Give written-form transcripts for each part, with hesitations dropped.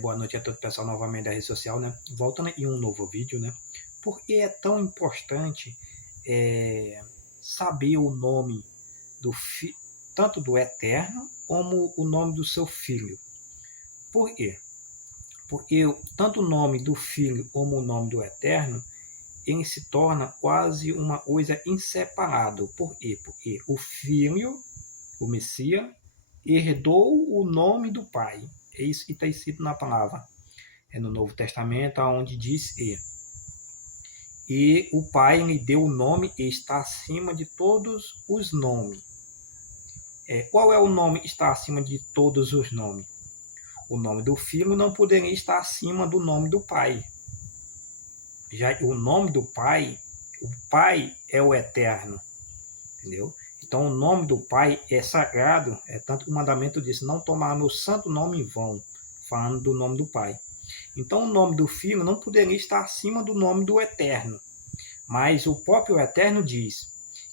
Boa noite a todo o pessoal novamente da rede social, né? Voltando em um novo vídeo, né? Por que é tão importante saber o nome do tanto do Eterno como o nome do seu filho? Por quê? Porque tanto o nome do filho como o nome do Eterno ele se torna quase uma coisa inseparável. Por quê? Porque o filho, o Messias, herdou o nome do pai. É isso que está escrito na palavra. É no Novo Testamento, onde diz e o Pai lhe deu o nome e está acima de todos os nomes. Qual é o nome que está acima de todos os nomes? O nome do Filho não poderia estar acima do nome do Pai. Já o nome do Pai, o Pai é o Eterno, entendeu? Então o nome do Pai é sagrado, tanto que o mandamento diz, não tomar meu santo nome em vão, falando do nome do Pai. Então o nome do Filho não poderia estar acima do nome do Eterno. Mas o próprio Eterno diz,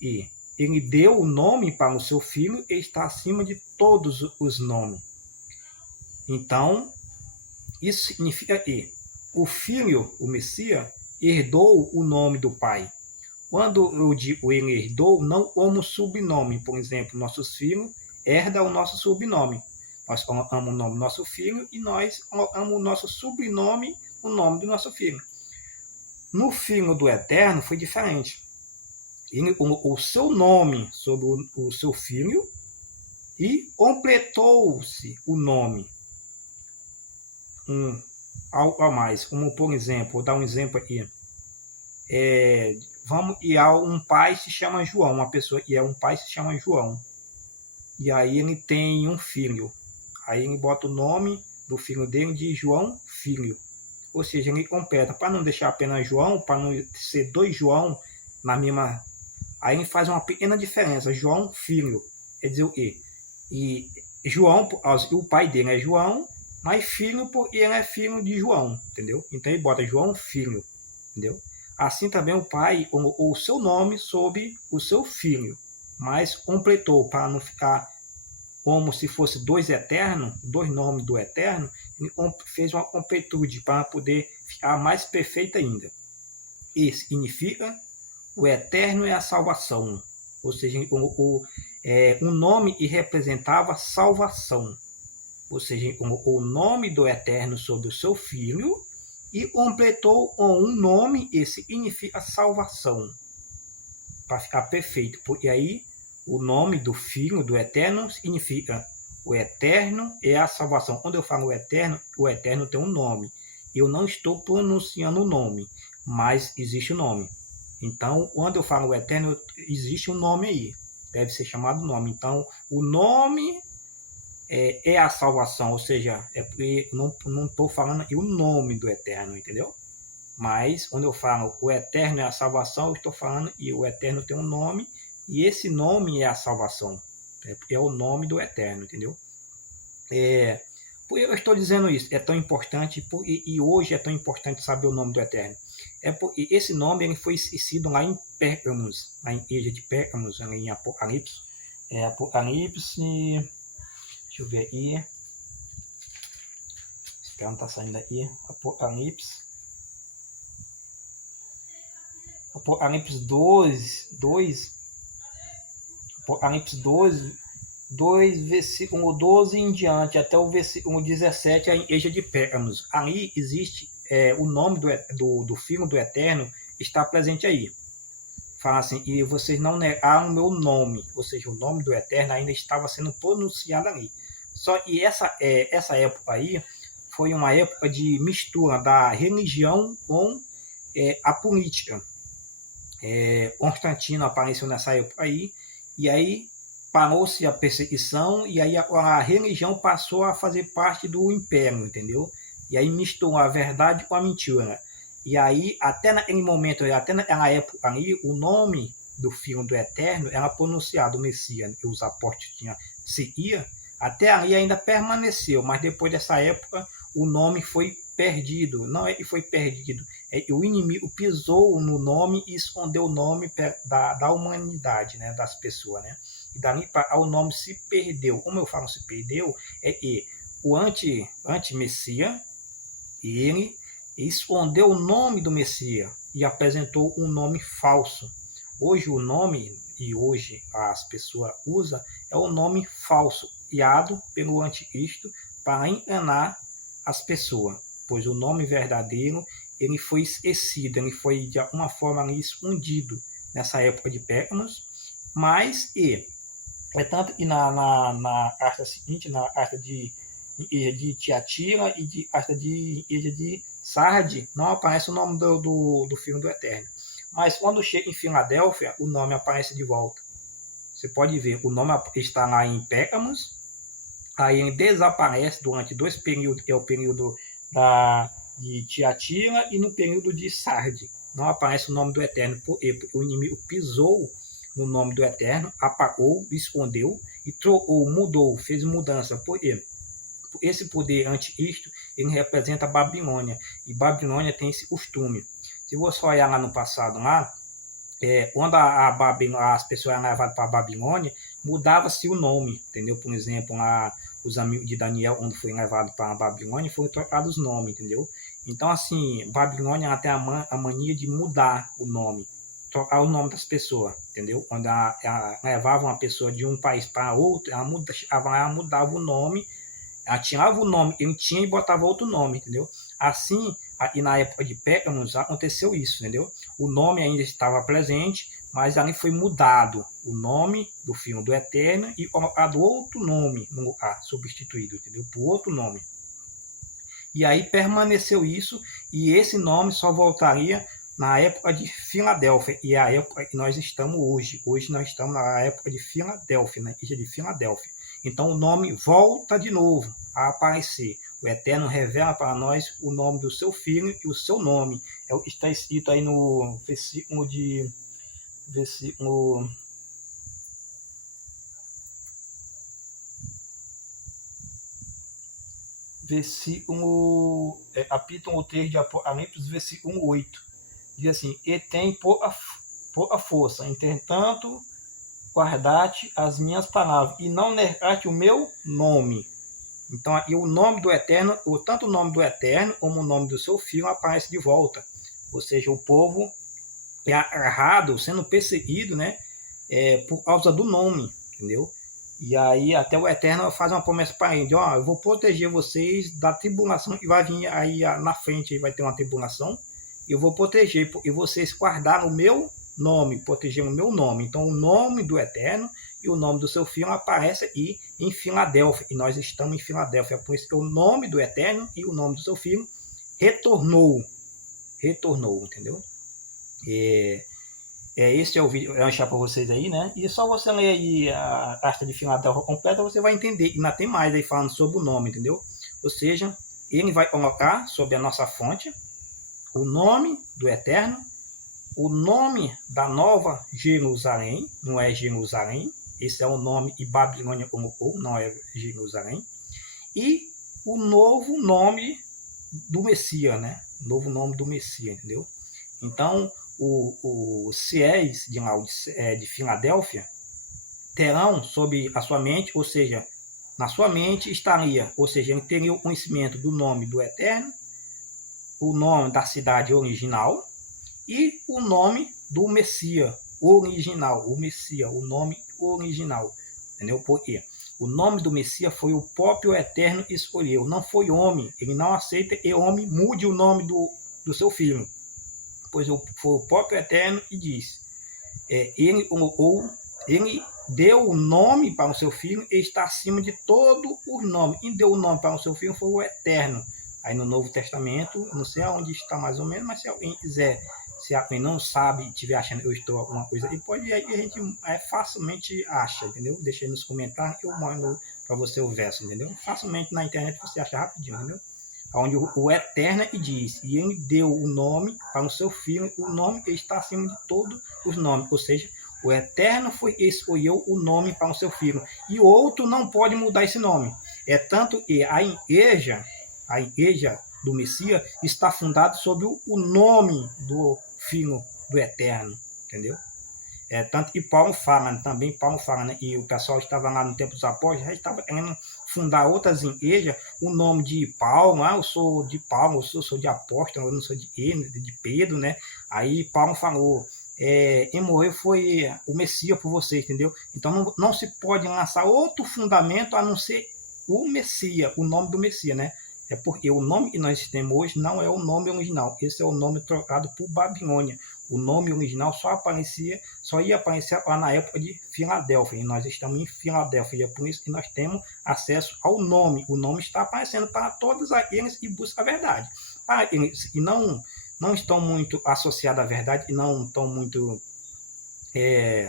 e ele deu o nome para o seu Filho e está acima de todos os nomes. Então, isso significa que o Filho, o Messias, herdou o nome do Pai. Quando eu digo ele herdou, não como subnome. Por exemplo, nossos filhos herdam o nosso subnome. Nós colocamos o nome do nosso filho e nós colocamos o nosso sobrenome, o nome do nosso filho. No Filho do Eterno foi diferente. Ele colocou o seu nome sobre o seu filho e completou-se o nome. Algo a mais, como por exemplo, vou dar um exemplo aqui. Vamos ir a um pai se chama João, uma pessoa que é um pai se chama João. E aí ele tem um filho. Aí ele bota o nome do filho dele de João Filho. Ou seja, ele completa, para não deixar apenas João, para não ser dois João na mesma. Aí ele faz uma pequena diferença, João Filho. Quer dizer o quê? E João, o pai dele é João, mas filho porque ele é filho de João, entendeu? Então ele bota João Filho, entendeu? Assim também o pai colocou o seu nome sobre o seu filho, mas completou para não ficar como se fosse dois eternos, dois nomes do eterno, ele fez uma completude para poder ficar mais perfeita ainda. Isso significa o eterno é a salvação, ou seja, um nome que representava salvação, ou seja, colocou o nome do eterno sobre o seu filho e completou com um nome que significa salvação, para ficar perfeito, porque aí o nome do Filho, do Eterno, significa o Eterno é a salvação. Quando eu falo o Eterno tem um nome. Eu não estou pronunciando o nome, mas existe o nome. Então, quando eu falo o Eterno, existe um nome aí. Deve ser chamado nome. Então, o nome é a salvação, ou seja, é porque não estou falando o nome do Eterno, entendeu? Mas quando eu falo o Eterno é a salvação, eu estou falando e o Eterno tem um nome e esse nome é a salvação. É o nome do Eterno, entendeu? Por eu estou dizendo isso, é tão importante e hoje é tão importante saber o nome do Eterno. É porque esse nome ele foi esquecido lá em Pérgamos, lá em igreja de Pérgamos, em Apocalipse. Apocalipse, deixa eu ver aí. Esse cara não está saindo aí. Apocalipse 2, Apocalipse 2, versículo 12 em diante, até o versículo 17, a igreja de Pérgamos. Ali existe o nome do Filho do Eterno, está presente aí. Fala assim, e vocês não negaram o meu nome, ou seja, o nome do Eterno ainda estava sendo pronunciado ali. Só que essa época aí foi uma época de mistura da religião com a política. Constantino apareceu nessa época aí, e aí parou-se a perseguição, e aí a religião passou a fazer parte do império, entendeu? E aí misturou a verdade com a mentira. E aí, até naquele momento, até naquela época ali, o nome do Filho do Eterno era pronunciado, o Messias, que os apóstolos tinham seguia, até ali ainda permaneceu, mas depois dessa época, o nome foi perdido. Não é que foi perdido, é que o inimigo pisou no nome e escondeu o nome da humanidade, né, das pessoas, né? E dali para o nome se perdeu. Como eu falo se perdeu, é que o anti-Messias, ele escondeu o nome do Messias e apresentou um nome falso. Hoje o nome, e hoje as pessoas usam, é o nome falso, criado pelo anticristo para enganar as pessoas, pois o nome verdadeiro ele foi esquecido, ele foi de alguma forma ali escondido nessa época de Pérgamos, mas é tanto que na carta seguinte, na carta de Tiatira e de carta de Sardes, não aparece o nome do Filho do Eterno. Mas quando chega em Filadélfia, o nome aparece de volta. Você pode ver, o nome está lá em Pérgamos, aí ele desaparece durante 2 períodos, que é o período de Tiatira e no período de Sardes. Não aparece o nome do Eterno, porque o inimigo pisou no nome do Eterno, apagou, escondeu e trocou, mudou, fez mudança. Por quê? Esse poder anti-Cristo, ele representa a Babilônia, e Babilônia tem esse costume. Se você olhar lá no passado, lá, quando as pessoas eram levadas para a Babilônia, mudava-se o nome, entendeu? Por exemplo, lá, os amigos de Daniel, quando foi levado para a Babilônia, foram trocados os nomes, entendeu? Então, assim, Babilônia tem a mania de mudar o nome, trocar o nome das pessoas, entendeu? Quando ela levava uma pessoa de um país para outro, ela mudava o nome, ela tirava o nome que ele tinha e botava outro nome, entendeu? Assim, e na época de Pérgamos aconteceu isso, entendeu? O nome ainda estava presente, mas ali foi mudado o nome do Filho do Eterno e colocado outro nome no lugar, substituído, entendeu? Por outro nome. E aí permaneceu isso, e esse nome só voltaria na época de Filadélfia, e é a época que nós estamos hoje. Hoje nós estamos na época de Filadélfia, na igreja de Filadélfia. Então o nome volta de novo a aparecer. O Eterno revela para nós o nome do seu filho e o seu nome. É o que está escrito aí no versículo capítulo 3 de Apocalipse, versículo 8. Diz assim: e tem por a força, entretanto, guardate as minhas palavras, e não negate o meu nome. Então, aqui o nome do Eterno, tanto o nome do Eterno como o nome do seu filho aparece de volta. Ou seja, o povo é agarrado, sendo perseguido, né, por causa do nome, entendeu? E aí até o Eterno faz uma promessa para ele, ó, eu vou proteger vocês da tribulação que vai vir aí na frente, vai ter uma tribulação, eu vou proteger, porque vocês guardaram o meu nome, protegeram o meu nome. Então o nome do Eterno e o nome do seu filho aparece aqui em Filadélfia, e nós estamos em Filadélfia, por isso que o nome do Eterno e o nome do seu filho retornou, entendeu? Esse é o vídeo que eu vou deixar para vocês aí, né? E só você ler aí a carta de Filadélfia completa, você vai entender. E ainda tem mais aí falando sobre o nome, entendeu? Ou seja, ele vai colocar sobre a nossa fonte o nome do Eterno, o nome da Nova Jerusalém, não é Jerusalém, esse é o nome que Babilônia colocou, não é Jerusalém, e o novo nome do Messias, né? O novo nome do Messias, entendeu? Então, os fiéis de Filadélfia terão sob a sua mente, ou seja, na sua mente estaria, ou seja, ele teria o conhecimento do nome do Eterno, o nome da cidade original e o nome do Messias original, o nome original, entendeu? Por quê? O nome do Messias foi o próprio Eterno que escolheu, não foi homem, ele não aceita que homem mude o nome do seu filho, pois foi o próprio Eterno que disse, ele deu o nome para o seu filho e está acima de todo o nome, e deu o nome para o seu filho foi o Eterno. Aí no Novo Testamento, não sei aonde está mais ou menos, mas se alguém quiser, se alguém não sabe e estiver achando que eu estou alguma coisa aí, pode ir aí que a gente facilmente acha, entendeu? Deixa aí nos comentários que eu mando para você o verso, entendeu? Facilmente na internet você acha rapidinho, entendeu? Onde o Eterno que diz, e ele deu o nome para o seu filho, o nome que está acima de todos os nomes, ou seja, o Eterno escolheu o nome para o seu filho, e o outro não pode mudar esse nome. É tanto que a igreja do Messias está fundada sobre o nome do Filho do Eterno, entendeu? Tanto que Paulo fala, né? E o pessoal estava lá no tempo dos apóstolos, já estava querendo fundar outras igrejas, o nome de Paulo, eu sou de Paulo, eu sou de apóstolo, eu não sou de Pedro, né? Aí Paulo falou, quem morreu foi o Messias por você, entendeu? Então não se pode lançar outro fundamento a não ser o Messias, o nome do Messias, né? É porque o nome que nós temos hoje não é o nome original. Esse é o nome trocado por Babilônia. O nome original só ia aparecer lá na época de Filadélfia. E nós estamos em Filadélfia. E é por isso que nós temos acesso ao nome. O nome está aparecendo para todos aqueles que buscam a verdade. Para aqueles que não estão muito associados à verdade e não estão muito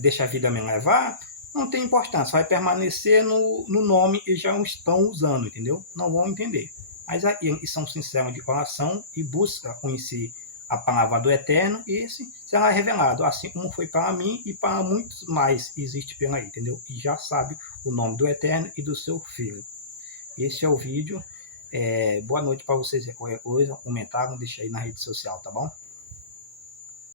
deixa a vida me levar, não tem importância. Vai permanecer no nome e já o estão usando, entendeu? Não vão entender. Mas aqueles que são sinceros de coração e buscam conhecer a palavra do Eterno, esse será revelado, assim como foi para mim e para muitos mais existe pela aí, entendeu? E já sabe o nome do Eterno e do seu Filho. Esse é o vídeo. Boa noite para vocês. Qualquer coisa, comentaram, deixa aí na rede social, tá bom?